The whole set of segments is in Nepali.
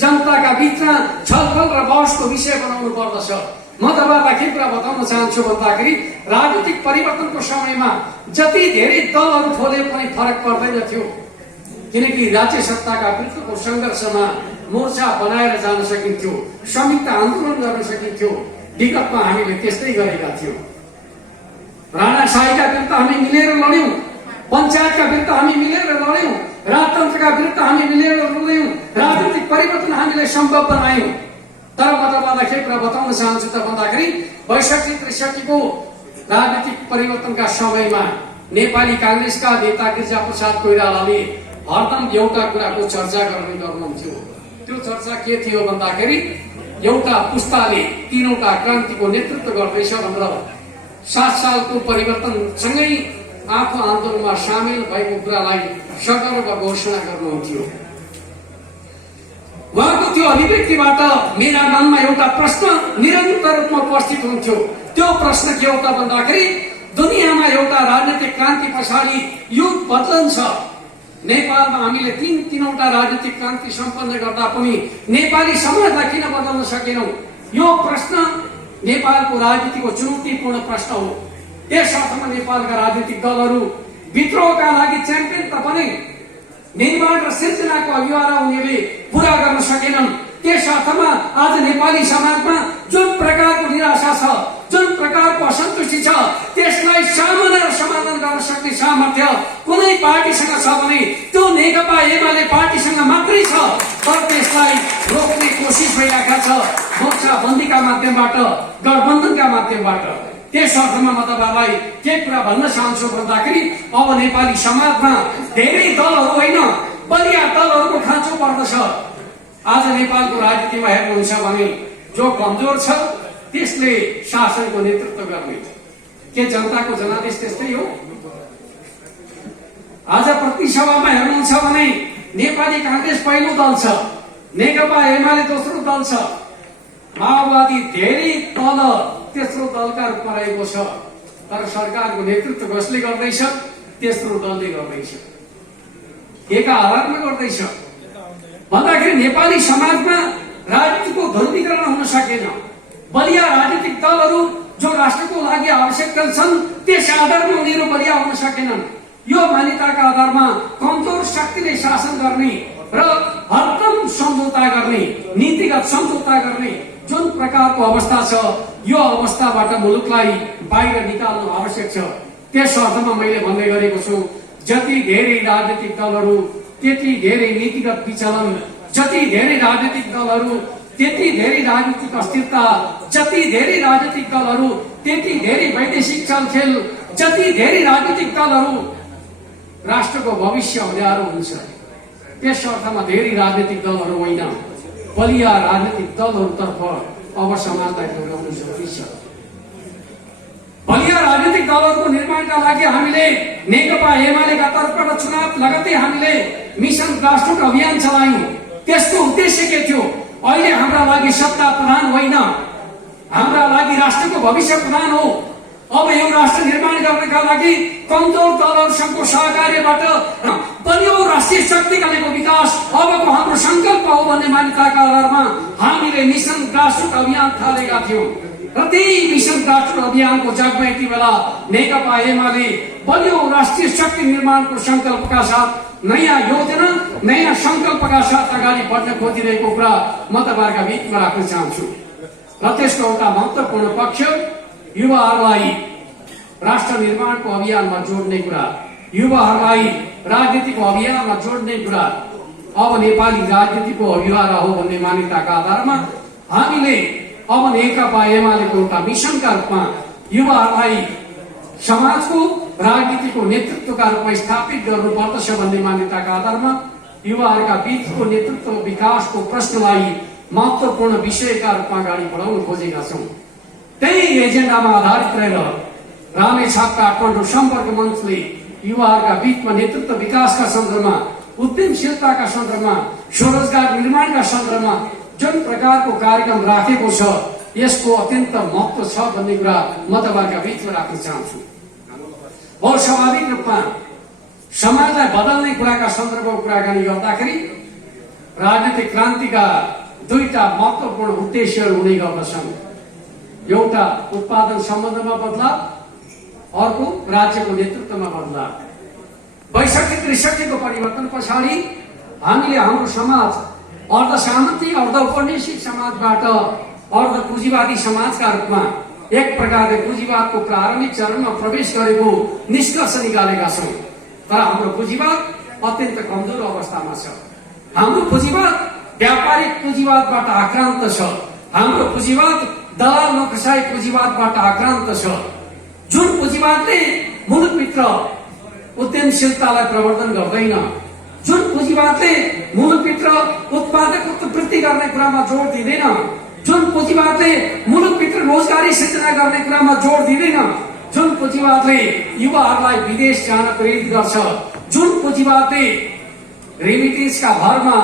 जनताका बीचमा छलफल र बहसको विषय बनाउनु पर्दछ। म तपाईहरुलाई के कुरा बताउन चाहन्छु भन्दाखेरि राजनीतिक परिवर्तनको समयमा जति धेरै दलहरू खोले पनि फरक पर्दैन थियो, किनकि राज्य सत्ताका विरुद्धको संघर्षमा मोर्चा बनाएर जान सकिन्थ्यो, संयुक्त आन्दोलन गर्न सकिन्थ्यो। विगतमा हामीले त्यस्तै गरेका थियौं। राणाशाहीका विरुद्ध हामी मिलेर लड्यौं, पञ्चायतका विरुद्ध हामी मिलेर लड्यौं, राजतन्त्रका विरुद्ध हामी मिलेर लड्यौं, राजनीतिक परिवर्तन हामीले सम्भव बनायौं। तर म तपाईलाई के कुरा बताउन चाहन्छु त भन्दाखेरि 62-63 को राजनीतिक परिवर्तनका समयमा नेपाली कांग्रेसका नेता गिरिजाप्रसाद कोइरालाले हरदम एउटा कुराको चर्चा गर्नुहुन्थ्यो। त्यो चर्चा के थियो भन्दाखेरि एउटा पुस्ताले तीनवटा क्रान्तिको नेतृत्व गर्दैछ भनेर 7 सालको परिवर्तनसँगै आफू आन्दोलनमा सामेल भएको कुरालाई सगर्व घोषणा गर्नुहुन्थ्यो। उहाँको त्यो अभिव्यक्तिबाट मेरा मनमा एउटा प्रश्न निरन्तर रूपमा उपस्थित हुन्थ्यो। त्यो प्रश्न के हो त भन्दाखेरि दुनियाँमा एउटा राजनीतिक क्रान्ति पछाडि युग बदलन्छ। नेपालमा हामीले तीनवटा राजनीतिक क्रान्ति सम्पन्न गर्दा पनि नेपाली समाजलाई किन बदल्न सकेनौं? यो प्रश्न नेपालको राजनीतिको चुनौतीपूर्ण प्रश्न हो। त्यस अर्थमा नेपालका राजनीतिक दलहरू विद्रोहका लागि च्याम्पियन त पनि निर्माण र सिर्जनाको अभियान उनीहरूले पूरा गर्न सकेनन्। त्यस अर्थमा आज नेपाली समाजमा जुन प्रकारको निराशा छ, जुन प्रकारको असन्तुष्टि छ, त्यसलाई सामना र समाधान गर्न सक्ने सामर्थ्य कुनै पार्टीसँग छ भने त्यो नेकपा एमाले पार्टीसँग मात्रै छ। तर त्यसलाई रोक्ने कोसिस भइरहेको छ मोर्चाबन्दीका माध्यमबाट, गठबन्धनका माध्यमबाट। त्यस अर्थमा म तपाईलाई के कुरा भन्न चाहन्छु भन्दाखेरि अब नेपाली समाजमा धेरै दलहरू होइन, बलिया दलहरूको खाँचो पर्दछ। आज नेपालको राजनीतिमा हेर्नुहुन्छ भने जो कमजोर छ त्यसले शासनको नेतृत्व गर्ने। के जनताको जनादेश त्यस्तै हो? आज प्रतिसभामा हेर्नुहुन्छ भने नेपाली कांग्रेस पहिलो दल छ, नेकपा एमाले दोस्रो दल छ, माओवादी धेरै तल तेस्रो दलका रूपमा रहेको छ। तर सरकारको नेतृत्व कसले गर्दैछ? तेस्रो दलले गर्दैछ। केका आधारमा गर्दैछ भन्दाखेरि नेपाली समाजमा राजनीतिको ध्रुवीकरण हुन सकेन। बलिया राजनीतिक दलहरू जो राष्ट्रको लागि आवश्यक छन् त्यस आधारमा उनीहरू बलिया हुन सकेनन्। यो मान्यताका आधारमा कमजोर शक्तिले शासन गर्ने र हरदम सम्झौता गर्ने, नीतिगत सम्झौता गर्ने जुन प्रकारको अवस्था छ, यो अवस्थाबाट मुलुकलाई बाहिर निकाल्नु आवश्यक छ। त्यस अर्थमा मैले भन्दै गरेको छु, जति धेरै राजनीतिक दलहरू त्यति धेरै नीतिगत विचलन, जति धेरै राजनीतिक दलहरू त्यति धेरै राजनीतिक अस्थिरता, जति धेरै राजनीतिक दलहरू त्यति धेरै वैदेशिक चलखेल, जति धेरै राजनीतिक दलहरू राष्ट्रको भविष्य उनीहरू हुन्छ। त्यस अर्थमा धेरै राजनीतिक दलहरू होइन, बलिया राजनीतिक दलहरूतर्फ अब समाजलाई डोर्याउनु जरुरी छ। बलिया राजनीतिक दलहरूको निर्माणका लागि हामीले नेकपा एमालेका तर्फबाट चुनाव लगतै हामीले मिशन ग्रासरुट अभियान चलायौं। त्यसको उद्देश्य के थियो? अहिले हाम्रा लागि सत्ता प्रधान होइन, हाम्रा लागि राष्ट्रको भविष्य प्रधान हो। अब यो राष्ट्र निर्माण गर्नका लागि कमजोर दलहरूसँगको सहकार्यबाट बलियो राष्ट्रिय शक्तिका लागि विकास अबको हाम्रो संकल्प हो भन्ने मान्यताका आधारमा हामीले मिशन ग्रासरुट अभियान थालेका थियौं। र त्यही मिशन ग्रासरुट अभियानको जगमा यति बेला नेकपा एमाले बलियो राष्ट्रिय शक्ति निर्माणको संकल्पका साथ नयाँ योजना, नयाँ संकल्पका साथ अगाडि बढ्न खोजिरहेको कुरा म तपाईहरुका बीचमा राख्न चाहन्छु। र त्यसको एउटा महत्त्वपूर्ण पक्ष युवाहरूलाई राष्ट्र निर्माणको अभियानमा जोड्ने कुरा, युवाहरूलाई राजनीतिको अभियानमा जोड्ने कुरा अब नेपाली राजनीतिको अभियान हो भन्ने मान्यताका आधारमा हामीले अब नेकपा एमालेको एउटा मिशनका रूपमा युवाहरूलाई समाजको राजनीतिको नेतृत्वका रूपमा स्थापित गर्नुपर्दछ भन्ने मान्यताका आधारमा युवाहरूका बीचको नेतृत्व विकासको प्रश्नलाई महत्त्वपूर्ण विषयका रूपमा अगाडि बढाउन खोजेका छौं। त्यही एजेन्डामा आधारित रहेर रामेछाप काठमाडौँ सम्पर्क मञ्चले युवाहरूका बीचमा नेतृत्व विकासका सन्दर्भमा, उद्यमशीलताका सन्दर्भमा, स्वरोजगार निर्माणका सन्दर्भमा जुन प्रकारको कार्यक्रम राखेको छ यसको अत्यन्त महत्त्व छ भन्ने कुरा म तपाईहरुका बीचमा राख्न चाहन्छु। और स्वाभाविक रूपमा समाजलाई बदल्ने कुराका सन्दर्भमा कुराकानी गर्दाखेरि राजनीतिक क्रान्तिका दुईटा महत्त्वपूर्ण उद्देश्यहरू हुने गर्दछन्। एउटा उत्पादन सम्बन्धमा बदलाव, अर्को राज्यको नेतृत्वमा बदलाव। 62-63 को परिवर्तन पछाडि हामीले हाम्रो समाज अर्ध सामन्ती अर्ध औपनिवेशिक समाजबाट अर्ध पुँजीवादी समाजका रूपमा एक प्रकारले पुँजीवादको प्रारम्भिक चरणमा प्रवेश गरेको निष्कर्ष निकालेका छौं। तर हाम्रो पुँजीवाद अत्यन्त कमजोर अवस्थामा छ। हाम्रो पुँजीवाद व्यापारिक पुँजीवादबाट आक्रान्त छ। हाम्रो पुँजीवाद दलाल नोकरशाही पुँजीवादबाट आक्रान्त छ। जुन पुँजीवादले मुलुकभित्र उद्यमशीलतालाई प्रवर्धन गर्दैन, जुन पुँजीवादले मुलुकभित्र उत्पादकत्व वृद्धि गर्ने कुरामा जोड दिँदैन, जुन पुँजीवादले मुलुकभित्र रोजगारी सृजना गर्ने कुरामा जोड दिँदैन, जुन पुँजीवादले युवाहरूलाई विदेश जान प्रेरित गर्छ, जुन पुँजीवादले रेमिटेन्सका भरमा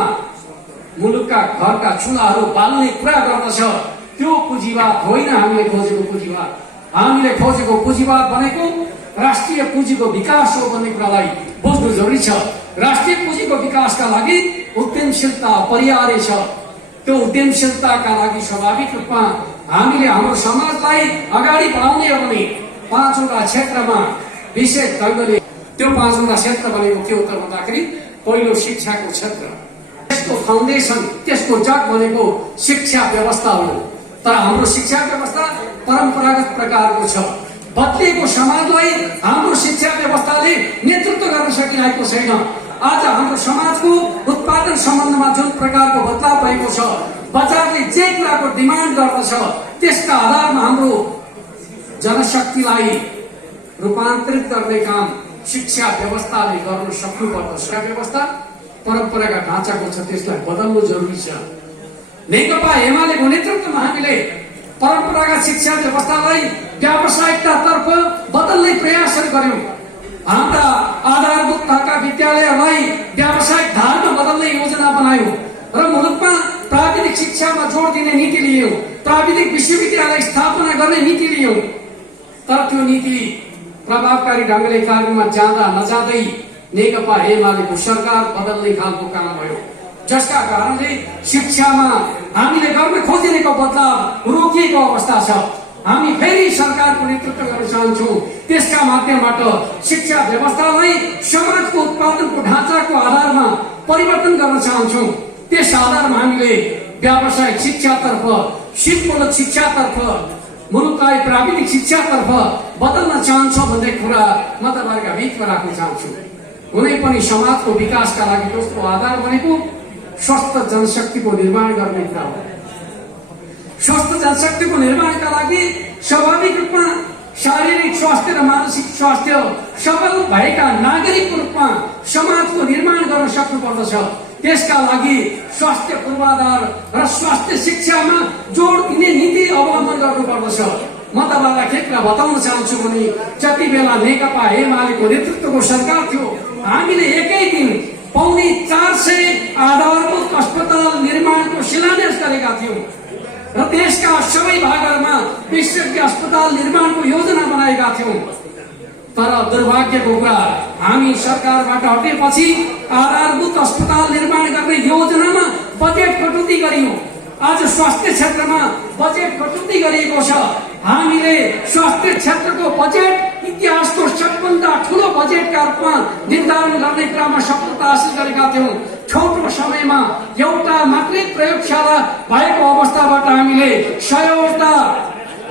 मुलुकका घरका चुलाहरू बाल्ने कुरा गर्दछ, त्यो पुँजीवाद होइन हामीले खोजेको पुँजीवाद। हामीले खोजेको पुँजीवाद भनेको राष्ट्रिय पुँजीको विकास हो भन्ने कुरालाई बुझ्नु जरुरी छ। राष्ट्रिय पुँजीको विकासका लागि उद्यमशीलता अपरिहार्य छ। त्यो उद्यमशीलताका लागि स्वाभाविक रूपमा हामीले हाम्रो समाजलाई अगाडि बढाउने हो भने 5वटा क्षेत्रमा विशेष ढङ्गले त्यो 5वटा क्षेत्र भनेको के हो त भन्दाखेरि पहिलो शिक्षाको क्षेत्र, त्यसको फाउन्डेसन, त्यसको जग भनेको शिक्षा व्यवस्था हो। तर हाम्रो शिक्षा व्यवस्था परम्परागत प्रकारको छ। बदलिएको समाजलाई हाम्रो शिक्षा व्यवस्थाले नेतृत्व गर्न सकिरहेको छैन। आज हाम्रो समाजको उत्पादन सम्बन्धमा जुन प्रकारको बदलाव भएको छ, बजारले जे कुराको डिमान्ड गर्दछ त्यसका आधारमा हाम्रो जनशक्तिलाई रूपान्तरित गर्ने काम शिक्षा व्यवस्थाले गर्न सक्नुपर्छ। शिक्षा व्यवस्था परम्परागत ढाँचाको छ, त्यसलाई बदल्नु जरुरी छ। नेकपा एमालेको नेतृत्वमा हामीले परम्परागत शिक्षा व्यवस्थालाई व्यावसायिकतातर्फ बदल्ने प्रयासहरू गर्यौं। हाम्रा आधारभूत तहका विद्यालयहरूलाई व्यावसायिक धारमा बदल्ने योजना बनायौं र मुलुकमा प्राविधिक शिक्षामा जोड दिने नीति लियौं। प्राविधिक विश्वविद्यालय स्थापना गर्ने नीति लियौं। तर त्यो नीति प्रभावकारी ढंगले कार्यमा जाँदा नजाँदै नेकपा एमालेको सरकार बदल्ने खालको काम भयो, जसका कारणले शिक्षामा हामीले गर्न खोजिरहेको बदलाव रोकिएको अवस्था छ। हामी फेरि सरकारको नेतृत्व गर्न चाहन्छौं। त्यसका माध्यमबाट शिक्षा व्यवस्थालाई समाजको उत्पादनको ढाँचाको आधारमा परिवर्तन गर्न चाहन्छौं। त्यस आधारमा हामीले व्यावसायिक शिक्षातर्फ, शिल्पमूलक शिक्षातर्फ, मुलुकलाई प्राविधिक शिक्षातर्फ बदल्न चाहन्छौं भन्ने कुरा म तपाईहरुका बीचमा राख्न चाहन्छु। कुनै पनि समाजको विकासका लागि दोस्रो आधार भनेको स्वस्थ जनशक्तिको निर्माण गर्ने कुरा हो। स्वस्थ जनशक्तिको निर्माणका लागि स्वाभाविक रूपमा शारीरिक स्वास्थ्य र मानसिक स्वास्थ्य सबल भएका नागरिकको रूपमा समाजको निर्माण गर्न सक्नुपर्दछ। त्यसका लागि स्वास्थ्य पूर्वाधार र स्वास्थ्य शिक्षामा जोड दिने नीति अवलम्बन गर्नुपर्दछ। म तपाईलाई के कुरा बताउन चाहन्छु भने जति बेला नेकपा एमालेको नेतृत्वको सरकार थियो, हामीले एकै दिन 450 आधारभूत अस्पताल निर्माणको शिलान्यास गरेका थियौं र देशका सबै भागहरूमा विशेषज्ञ अस्पताल निर्माणको योजना बनाएका थियौं। तर दुर्भाग्यको कुरा, हामी सरकारबाट हटेपछि आधारभूत अस्पताल निर्माण गर्ने योजनामा बजेट कटौती गरियो। आज स्वास्थ्य क्षेत्रमा बजेट कटौती गरिएको छ। हामीले स्वास्थ्य क्षेत्रको बजेट इतिहासको सबभन्दा ठूलो बजेटका रूपमा निर्धारण गर्ने क्रममा सफलता हासिल गरेका थियौं। छोटो समयमा एउटा मात्रै प्रयोगशाला भएको अवस्थाबाट हामीले 100वटा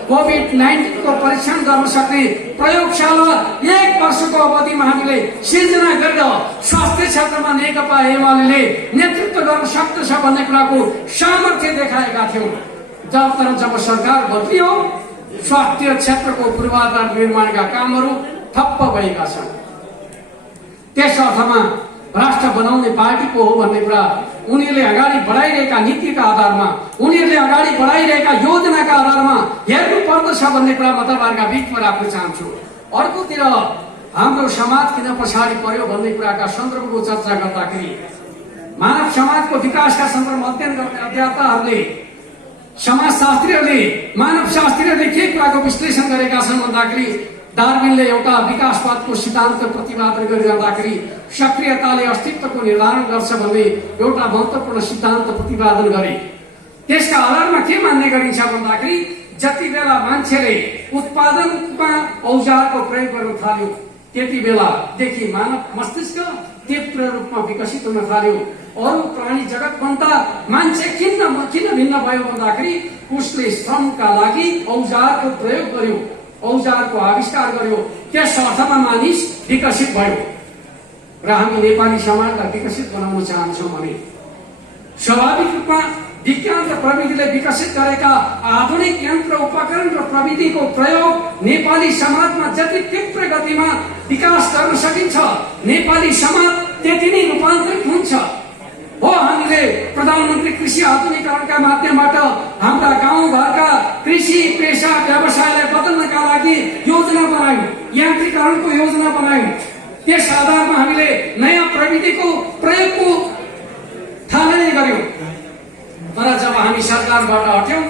कोभिड-19 को परीक्षण गर्न सक्ने प्रयोगशाला 1 वर्षको अवधिमा हामीले सिर्जना गरेर स्वास्थ्य क्षेत्रमा नेकपा एमाले नेतृत्व गर्न सक्दछ भन्ने कुराको सामर्थ्य देखाएका थियौं। जब सरकार बदलियो, स्वास्थ्य क्षेत्रको पूर्वाधार निर्माणका कामहरू ठप्प भएका छन्। त्यस अर्थमा राष्ट्र बनाउने पार्टीको हो भन्ने कुरा उनीहरूले अगाडि बढाइरहेका नीतिका आधारमा, उनीहरूले अगाडि बढाइरहेका योजनाका आधारमा हेर्नु पर्दछ भन्ने कुरा म तपाईहरुका बीचमा राख्न चाहन्छु। अर्कोतिर हाम्रो समाज किन पछाडि पर्यो भन्ने कुराका सन्दर्भको चर्चा गर्दाखेरि मानव समाजको विकासका सन्दर्भमा अध्ययन गर्ने अध्यापकहरूले, समाजशास्त्रीहरूले, मानव शास्त्रीहरूले के कुराको विश्लेषण गरेका छन् भन्दाखेरि डार्विनले एउटा विकासवादको सिद्धान्त प्रतिपादन गरिरहँदाखेरि सक्रियताले अस्तित्वको निर्धारण गर्छ भन्ने एउटा महत्त्वपूर्ण सिद्धान्त प्रतिपादन गरे। त्यसका आधारमा के मान्ने गरिन्छ भन्दाखेरि जति बेला मान्छेले उत्पादनमा औजारको प्रयोग गर्न थाल्यो त्यति बेलादेखि मानव मस्तिष्क तीव्र रूपमा विकसित हुन थाल्यो। अरू प्राणी जगतभन्दा मान्छे किन भिन्न भयो भन्दाखेरि उसले श्रमका लागि औजारको प्रयोग गर्यो, औजारको आविष्कार गर्यो। त्यस अर्थमा मानिस विकसित भयो र हामी नेपाली समाजलाई विकसित बनाउन चाहन्छौँ भने स्वाभाविक रूपमा विज्ञान र प्रविधिले विकसित गरेका आधुनिक यन्त्र उपकरण र प्रविधिको प्रयोग नेपाली समाजमा जति तीव्र गतिमा विकास गर्न सकिन्छ नेपाली समाज त्यति नै रूपान्तरित हुन्छ। हो, हामीले प्रधानमन्त्री कृषि आधुनिकीकरणका माध्यमबाट हाम्रा गाउँघरका कृषि पेशा व्यवसायलाई बदल्नका लागि योजना बनायौं, यान्त्रिकरणको योजना बनायौं। त्यस आधारमा हामीले नयाँ प्रविधिको प्रयोगको थालनी गर्यौं। तर जब हामी सरकारबाट हट्यौं